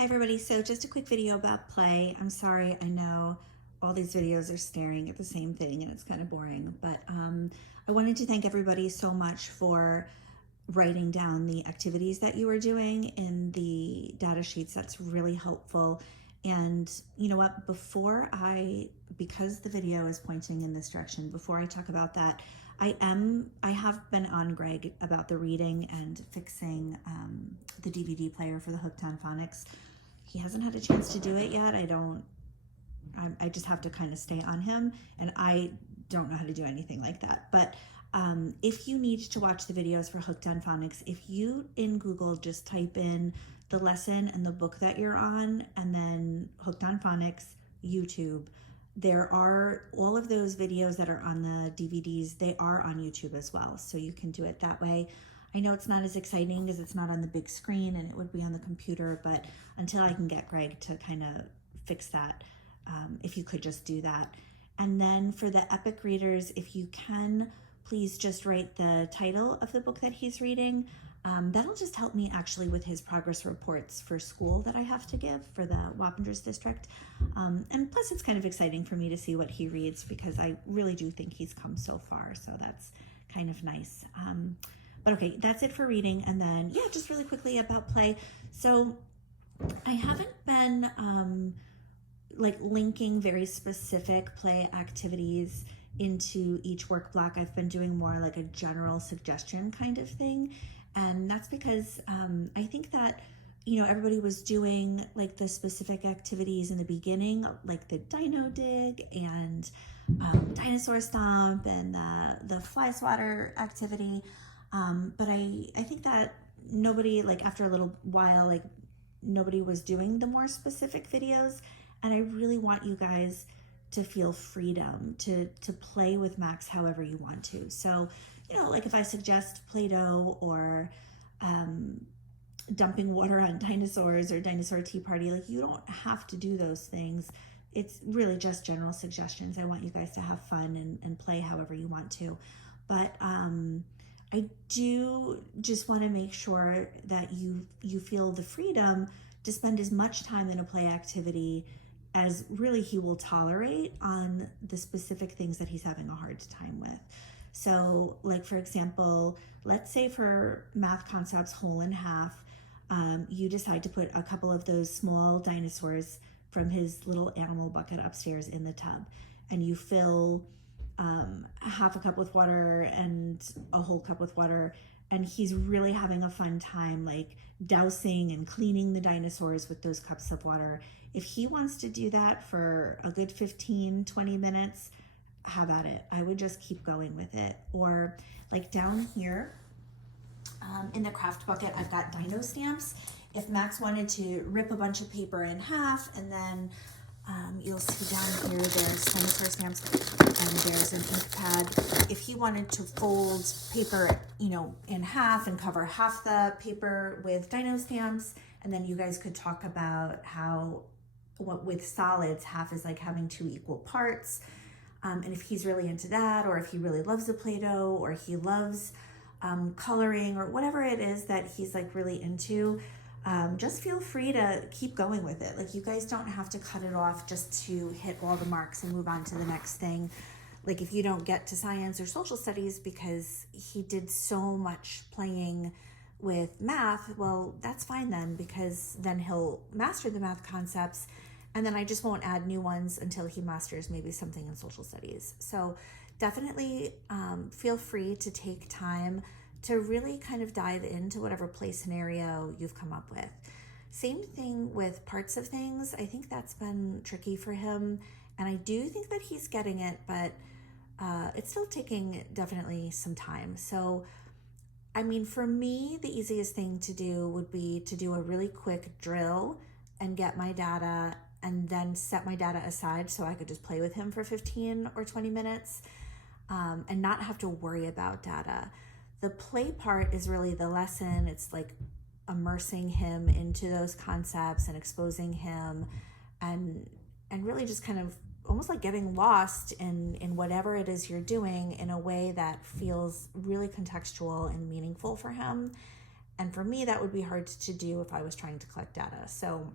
Hi everybody, so just a quick video about play. I'm sorry, I know all these videos are staring at the same thing and it's kind of boring, but I wanted to thank everybody so much for writing down the activities that you were doing in the data sheets. That's really helpful. And you know what, because the video is pointing in this direction, before I talk about that, I have been on Greg about the reading and fixing the DVD player for the Hooked on Phonics. He hasn't had a chance to do it yet. I just have to kind of stay on him, and I don't know how to do anything like that. But if you need to watch the videos for Hooked on Phonics, if you in Google just type in the lesson and the book that you're on, and then Hooked on Phonics, YouTube, there are all of those videos that are on the DVDs, they are on YouTube as well. So you can do it that way. I know it's not as exciting as it's not on the big screen and it would be on the computer, but until I can get Greg to kind of fix that, if you could just do that. And then for the Epic readers, if you can, please just write the title of the book that he's reading. That'll just help me actually with his progress reports for school that I have to give for the Wappingers district. And plus it's kind of exciting for me to see what he reads because I really do think he's come so far. So that's kind of nice. But okay, that's it for reading. And then, yeah, just really quickly about play. So I haven't been like linking very specific play activities into each work block. I've been doing more like a general suggestion kind of thing. And that's because I think that, you know, everybody was doing like the specific activities in the beginning, like the Dino Dig and Dinosaur Stomp and the Fly Swatter activity. But I think that nobody, like after a little while, like nobody was doing the more specific videos. And I really want you guys to feel freedom to play with Max however you want to. So, you know, like if I suggest Play-Doh or dumping water on dinosaurs or dinosaur tea party, like you don't have to do those things. It's really just general suggestions. I want you guys to have fun and play however you want to. But I do just want to make sure that you feel the freedom to spend as much time in a play activity as really he will tolerate on the specific things that he's having a hard time with. So like, for example, let's say for Math Concepts Whole and Half, you decide to put a couple of those small dinosaurs from his little animal bucket upstairs in the tub, and you fill half a cup with water and a whole cup with water, and he's really having a fun time like dousing and cleaning the dinosaurs with those cups of water. If he wants to do that for a good 15-20 minutes, have at it. I would just keep going with it. Or like down here in the craft bucket, I've got dino stamps. If Max wanted to rip a bunch of paper in half, and then you'll see down here there's dinosaur stamps and there's an ink pad. If he wanted to fold paper, you know, in half and cover half the paper with dino stamps, and then you guys could talk about how what with solids, half is like having 2 equal parts. And if he's really into that, or if he really loves the Play-Doh, or he loves coloring, or whatever it is that he's like really into, just feel free to keep going with it. Like you guys don't have to cut it off just to hit all the marks and move on to the next thing. Like if you don't get to science or social studies because he did so much playing with math, well, that's fine then, because then he'll master the math concepts, and then I just won't add new ones until he masters maybe something in social studies. So definitely feel free to take time to really kind of dive into whatever play scenario you've come up with. Same thing with parts of things. I think that's been tricky for him, and I do think that he's getting it, but it's still taking definitely some time. So I mean, for me, the easiest thing to do would be to do a really quick drill and get my data, and then set my data aside so I could just play with him for 15 or 20 minutes and not have to worry about data. The play part is really the lesson. It's like immersing him into those concepts and exposing him and really just kind of almost like getting lost in whatever it is you're doing in a way that feels really contextual and meaningful for him. And for me, that would be hard to do if I was trying to collect data. So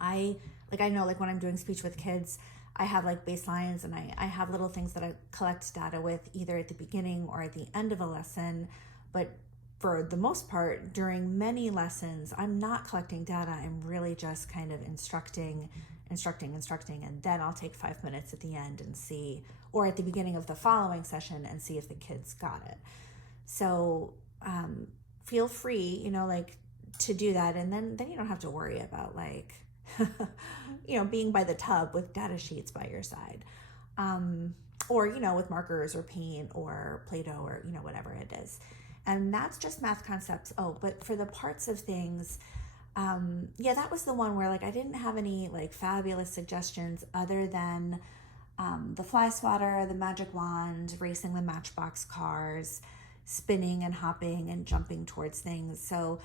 I know like when I'm doing speech with kids, I have like baselines, and I have little things that I collect data with either at the beginning or at the end of a lesson. But for the most part, during many lessons, I'm not collecting data. I'm really just kind of instructing, and then I'll take 5 minutes at the end and see, or at the beginning of the following session, and see if the kids got it. So feel free, like to do that, and then you don't have to worry about like being by the tub with data sheets by your side, or with markers or paint or Play-Doh or whatever it is. And that's just math concepts. Oh, but for the parts of things, that was the one where like I didn't have any like fabulous suggestions other than the fly swatter, the magic wand, racing the Matchbox cars, spinning and hopping and jumping towards things. So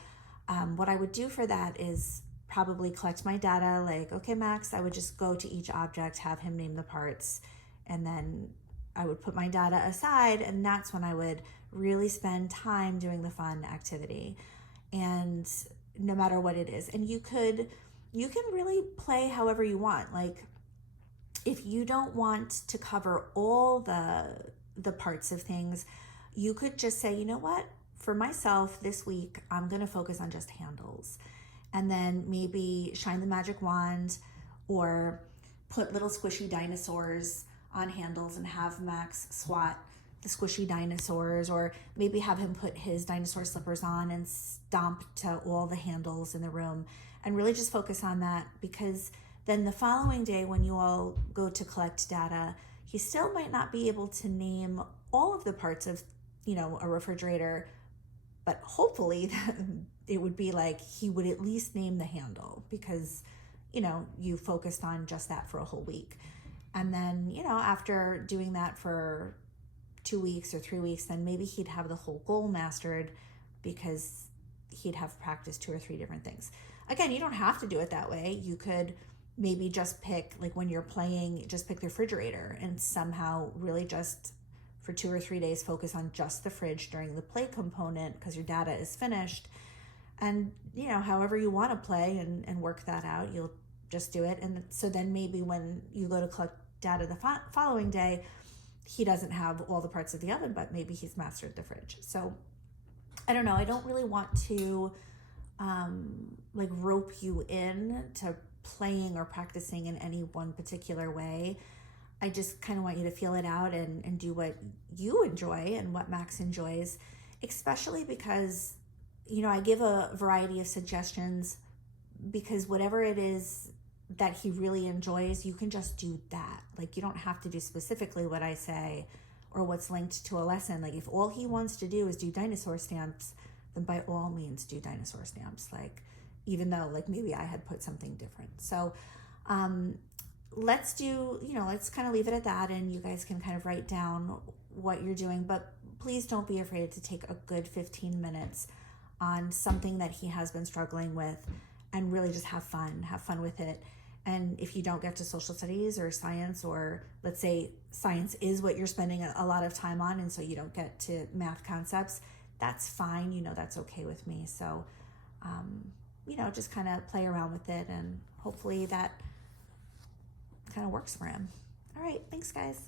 what I would do for that is probably collect my data, like, okay, Max, I would just go to each object, have him name the parts, and then I would put my data aside, and that's when I would really spend time doing the fun activity. And no matter what it is, and you can really play however you want. Like if you don't want to cover all the parts of things, you could just say, you know what, for myself this week, I'm going to focus on just handles. And then maybe shine the magic wand or put little squishy dinosaurs on handles and have Max swat the squishy dinosaurs, or maybe have him put his dinosaur slippers on and stomp to all the handles in the room, and really just focus on that, because then the following day when you all go to collect data, he still might not be able to name all of the parts of a refrigerator, but hopefully it would be like he would at least name the handle, because you focused on just that for a whole week. And then after doing that for 2 weeks or 3 weeks, then maybe he'd have the whole goal mastered, because he'd have practiced 2 or 3 different things. Again, you don't have to do it that way. You could maybe just pick, like when you're playing, just pick the refrigerator and somehow really just for 2 or 3 days focus on just the fridge during the play component, because your data is finished. And however you want to play and work that out, you'll just do it. And so then maybe when you go to collect data the following day, he doesn't have all the parts of the oven, but maybe he's mastered the fridge. So I don't know. I don't really want to like rope you in to playing or practicing in any one particular way. I just kind of want you to feel it out and do what you enjoy and what Max enjoys, especially because, I give a variety of suggestions, because whatever it is that he really enjoys, you can just do that. Like you don't have to do specifically what I say or what's linked to a lesson. Like if all he wants to do is do dinosaur stamps, then by all means do dinosaur stamps. Like even though like maybe I had put something different. So let's do, let's kind of leave it at that, and you guys can kind of write down what you're doing. But please don't be afraid to take a good 15 minutes on something that he has been struggling with, and really just have fun with it. And if you don't get to social studies or science, or let's say science is what you're spending a lot of time on, and so you don't get to math concepts, that's fine. That's okay with me. So, just kind of play around with it, and hopefully that kind of works for him. All right. Thanks, guys.